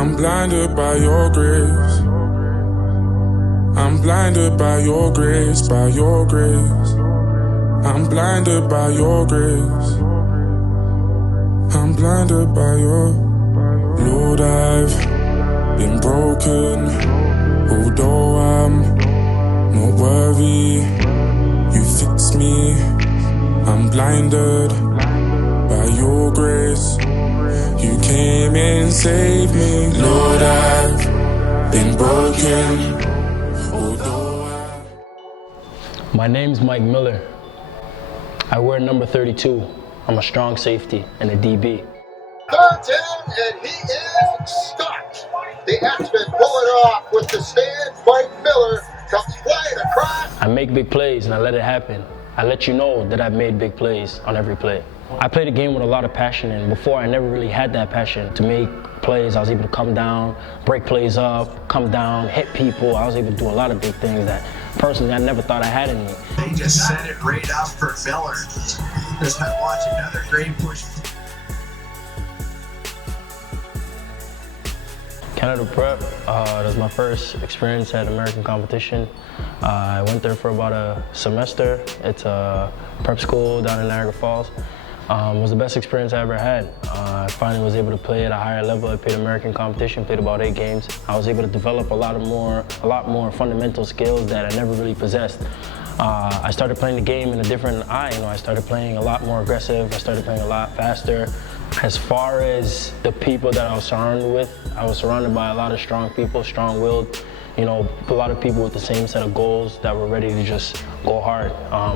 I'm blinded by your grace. I'm blinded by your grace, by your grace. I'm blinded by your grace. I'm blinded by your Lord, I've been broken. Although I'm not worthy, you fix me. I'm blinded by your grace. You came and saved me. Lord, I've been broken. My name's Mike Miller. I wear number 32. I'm a strong safety and a DB. Third down, and he is stopped. The Axman pull it off with the stand. Mike Miller comes flying across. I make big plays and I let it happen. I let you know that I've made big plays on every play. I played a game with a lot of passion, and before I never really had that passion to make plays. I was able to come down, break plays up, come down, hit people. I was able to do a lot of big things that personally I never thought I had in me. They just set it right up for Miller. Just watch another great push. Canada Prep, that was my first experience at American competition. I went there for about a semester. It's a prep school down in Niagara Falls. It was the best experience I ever had. I finally was able to play at a higher level. I played American competition, played about 8 games. I was able to develop a lot more fundamental skills that I never really possessed. I started playing the game in a different eye. I started playing a lot more aggressive. I started playing a lot faster. As far as the people that I was surrounded with, I was surrounded by a lot of strong people, strong-willed, a lot of people with the same set of goals that were ready to just go hard,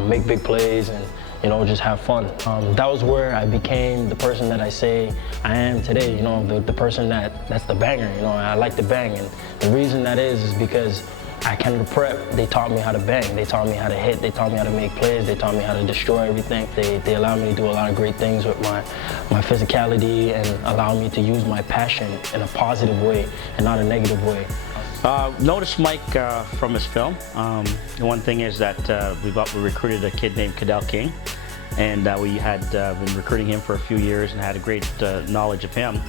make big plays, and just have fun. That was where I became the person that I say I am today, the person that's the banger, I like to bang. And the reason that is because at Canada Prep, they taught me how to bang. They taught me how to hit. They taught me how to make plays. They taught me how to destroy everything. They allowed me to do a lot of great things with my physicality and allow me to use my passion in a positive way and not a negative way. Noticed Mike from his film. The one thing is that we recruited a kid named Cadell King, and we had been recruiting him for a few years and had a great knowledge of him.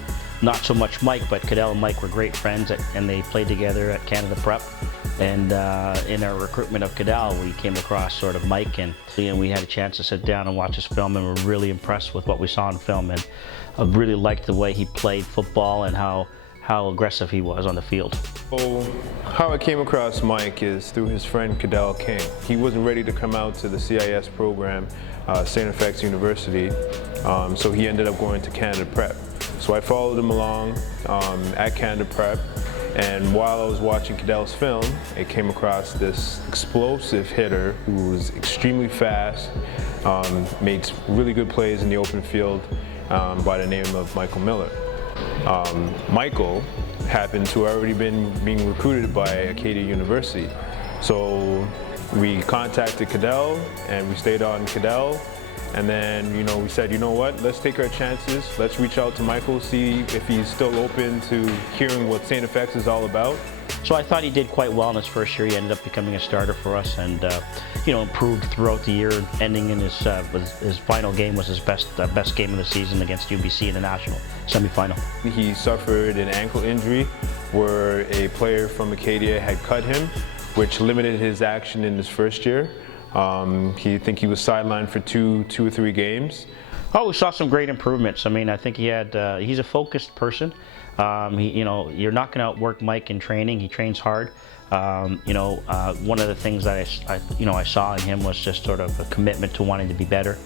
Not so much Mike, but Cadell and Mike were great friends, and they played together at Canada Prep. And in our recruitment of Cadell, we came across sort of Mike, and we had a chance to sit down and watch his film, and we're really impressed with what we saw in film, and I really liked the way he played football and how aggressive he was on the field. So how I came across Mike is through his friend Cadell King. He wasn't ready to come out to the CIS program, StFX University, so he ended up going to Canada Prep. So I followed him along at Canada Prep, and while I was watching Cadell's film, I came across this explosive hitter who was extremely fast, made really good plays in the open field by the name of Michael Miller. Michael happened to already been being recruited by Acadia University. So we contacted Cadell and we stayed on Cadell. And then, we said, you know what, let's take our chances. Let's reach out to Michael, see if he's still open to hearing what StFX is all about. So I thought he did quite well in his first year. He ended up becoming a starter for us, and improved throughout the year. Ending in his final game was his best game of the season against UBC in the national semifinal. He suffered an ankle injury where a player from Acadia had cut him, which limited his action in his first year. He was sidelined for two or three games. Oh, we saw some great improvements. I think he's a focused person. You're not going to outwork Mike in training. He trains hard. One of the things that I saw in him was just sort of a commitment to wanting to be better.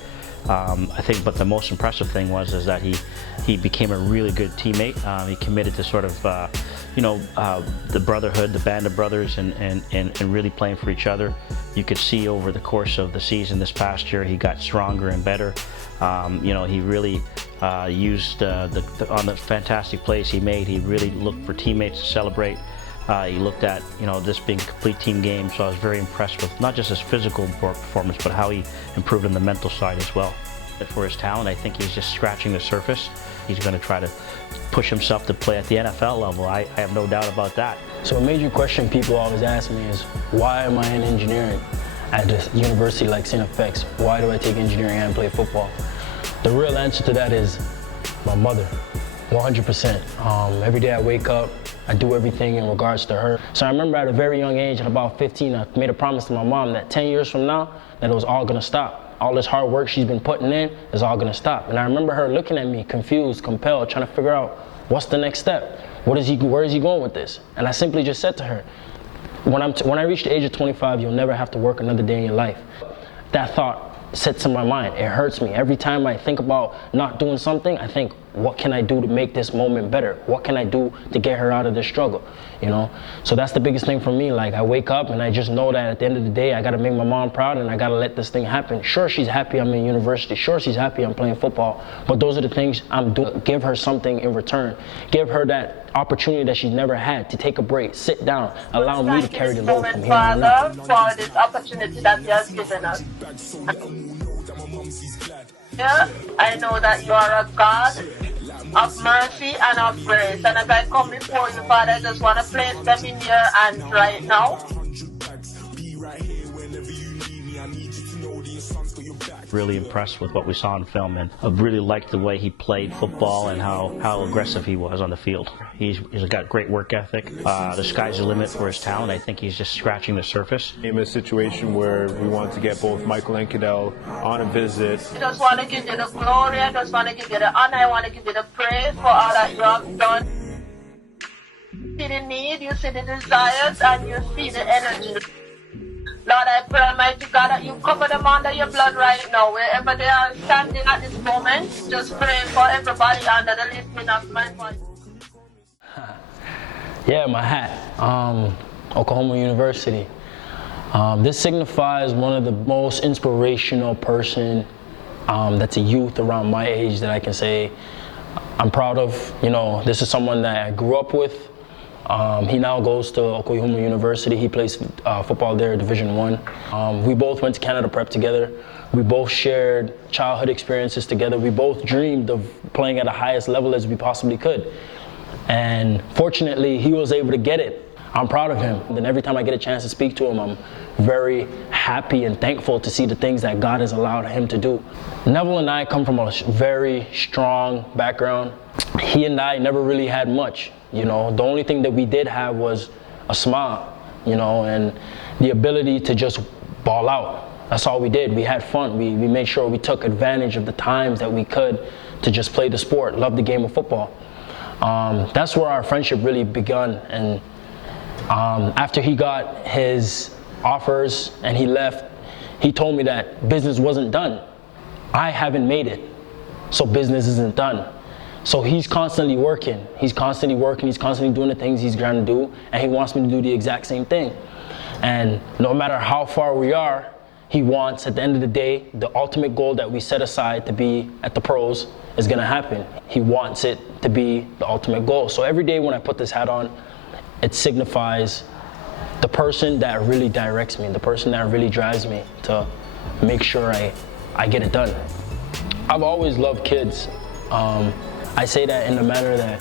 But the most impressive thing is that he became a really good teammate. He committed to sort of, the brotherhood, the band of brothers, and really playing for each other. You could see over the course of the season this past year, he got stronger and better. He really used on the fantastic plays he made. He really looked for teammates to celebrate. He looked at this being a complete team game, so I was very impressed with not just his physical performance, but how he improved on the mental side as well. For his talent, I think he's just scratching the surface. He's going to try to push himself to play at the NFL level. I have no doubt about that. So a major question people always ask me is, why am I in engineering at a university like StFX? Why do I take engineering and play football? The real answer to that is my mother. 100%. Every day I wake up, I do everything in regards to her. So I remember at a very young age, at about 15, I made a promise to my mom that 10 years from now, that it was all gonna stop. All this hard work she's been putting in is all gonna stop. And I remember her looking at me, confused, compelled, trying to figure out what's the next step. Where is he going with this? And I simply just said to her, when I reach the age of 25, you'll never have to work another day in your life. That thought sits in my mind. It hurts me. Every time I think about not doing something, I think, what can I do to make this moment better? What can I do to get her out of this struggle? You know? So that's the biggest thing for me. Like, I wake up and I just know that at the end of the day, I gotta make my mom proud and I gotta let this thing happen. Sure, she's happy I'm in university. Sure, she's happy I'm playing football. But those are the things I'm doing. Give her something in return. Give her that opportunity that she's never had to take a break, sit down, allow me to carry the load from here on out. For this opportunity that you have given us. Yeah, I know that you are a God of mercy and of grace. And as I come before you, Father, I just want to place them in your hands right now. Really impressed with what we saw in film, and I really liked the way he played football and how aggressive he was on the field. He's got great work ethic. The sky's the limit for his talent. I think he's just scratching the surface. In a situation where we want to get both Michael and Cadell on a visit. I just want to give you the glory, I just want to give you the honor, I want to give you the praise for all that you have done. You see the need, you see the desires, and you see the energy. Lord, I pray, Almighty God, that you cover them under your blood right now. Wherever they are standing at this moment, just pray for everybody under the lifting of my voice. Yeah, my hat. Oklahoma University. This signifies one of the most inspirational person that's a youth around my age that I can say I'm proud of. You know, this is someone that I grew up with. He now goes to Oklahoma University. He plays football there, Division I. We both went to Canada Prep together. We both shared childhood experiences together. We both dreamed of playing at the highest level as we possibly could. And fortunately, he was able to get it. I'm proud of him. And then every time I get a chance to speak to him, I'm very happy and thankful to see the things that God has allowed him to do. Neville and I come from a very strong background. He and I never really had much. You know, the only thing that we did have was a smile, you know, and the ability to just ball out. That's all we did. We had fun. We made sure we took advantage of the times that we could to just play the sport, love the game of football. That's where our friendship really begun. And after he got his offers and he left, he told me that business wasn't done. I haven't made it, so business isn't done. So he's constantly working. He's constantly doing the things he's trying to do, and he wants me to do the exact same thing. And no matter how far we are, he wants, at the end of the day, the ultimate goal that we set aside to be at the pros is gonna happen. He wants it to be the ultimate goal. So every day when I put this hat on, it signifies the person that really directs me, the person that really drives me to make sure I get it done. I've always loved kids. I say that in the manner that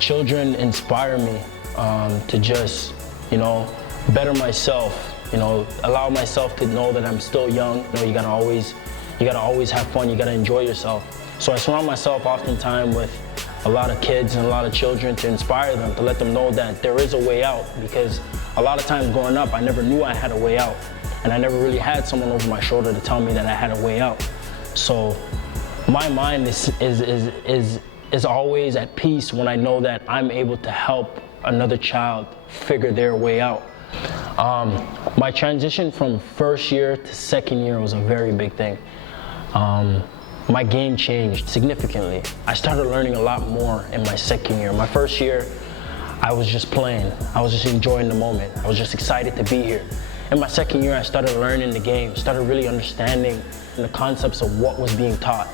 children inspire me to just, you know, better myself, you know, allow myself to know that I'm still young. You know, you gotta always have fun, you gotta enjoy yourself. So I surround myself oftentimes with a lot of kids and a lot of children to inspire them, to let them know that there is a way out, because a lot of times growing up, I never knew I had a way out, and I never really had someone over my shoulder to tell me that I had a way out. So my mind is always at peace when I know that I'm able to help another child figure their way out. My transition from first year to second year was a very big thing. My game changed significantly. I started learning a lot more in my second year. My first year, I was just playing. I was just enjoying the moment. I was just excited to be here. In my second year, I started learning the game, started really understanding the concepts of what was being taught.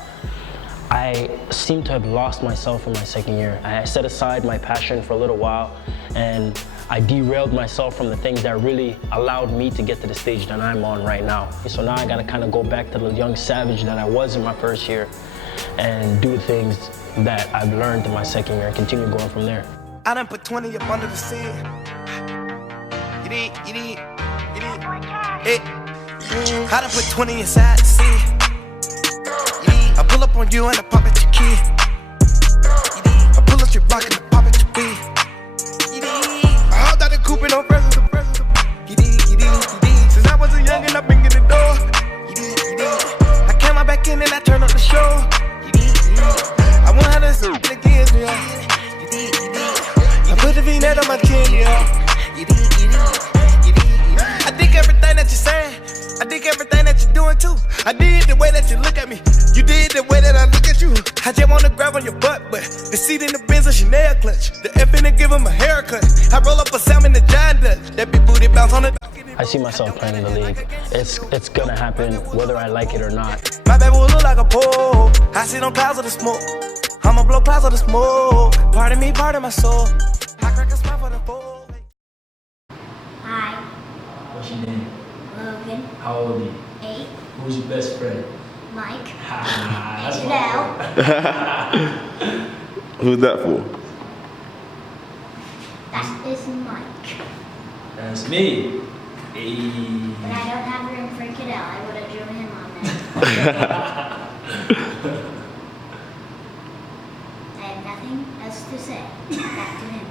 I seem to have lost myself in my second year. I set aside my passion for a little while, and I derailed myself from the things that really allowed me to get to the stage that I'm on right now. So now I gotta kind of go back to the young savage that I was in my first year and do things that I've learned in my second year and continue going from there. I done put 20 up under the sea. You need. Hey. I done put 20 inside the sea. I pull up on you and I pop at your key. I rockin' the pop at your beat. I hopped out the coupe and no presents. Since I was a youngin', I've been getting the door. I came out back in and I turned up the show. I won't have this again, yeah. I put the V-net on my chin, yeah. I dig everything that you're saying. I dig everything that you're doing too. I did the way that you look at me. You did the way that I look at you. I just wanna grab on your butt, but the seat in the Benz a Chanel clutch. The F in to give him a haircut. I roll up a salmon the John Dutch. That big booty bounce on the. I see myself playing in the league. It's gonna happen whether I like it or not. My baby will look like a pole. I sit on clouds of the smoke. I'ma blow clouds of the smoke. Part of me, part of my soul. I crack a smile for the fold. Hi, What's your name? Logan, How old are you? 8, Who's your best friend? Mike, That's and my Adele. Who's that for? That is Mike. That's me. Hey. But I don't have room for Cadell. I would have driven him on that. I have nothing else to say. Back to him.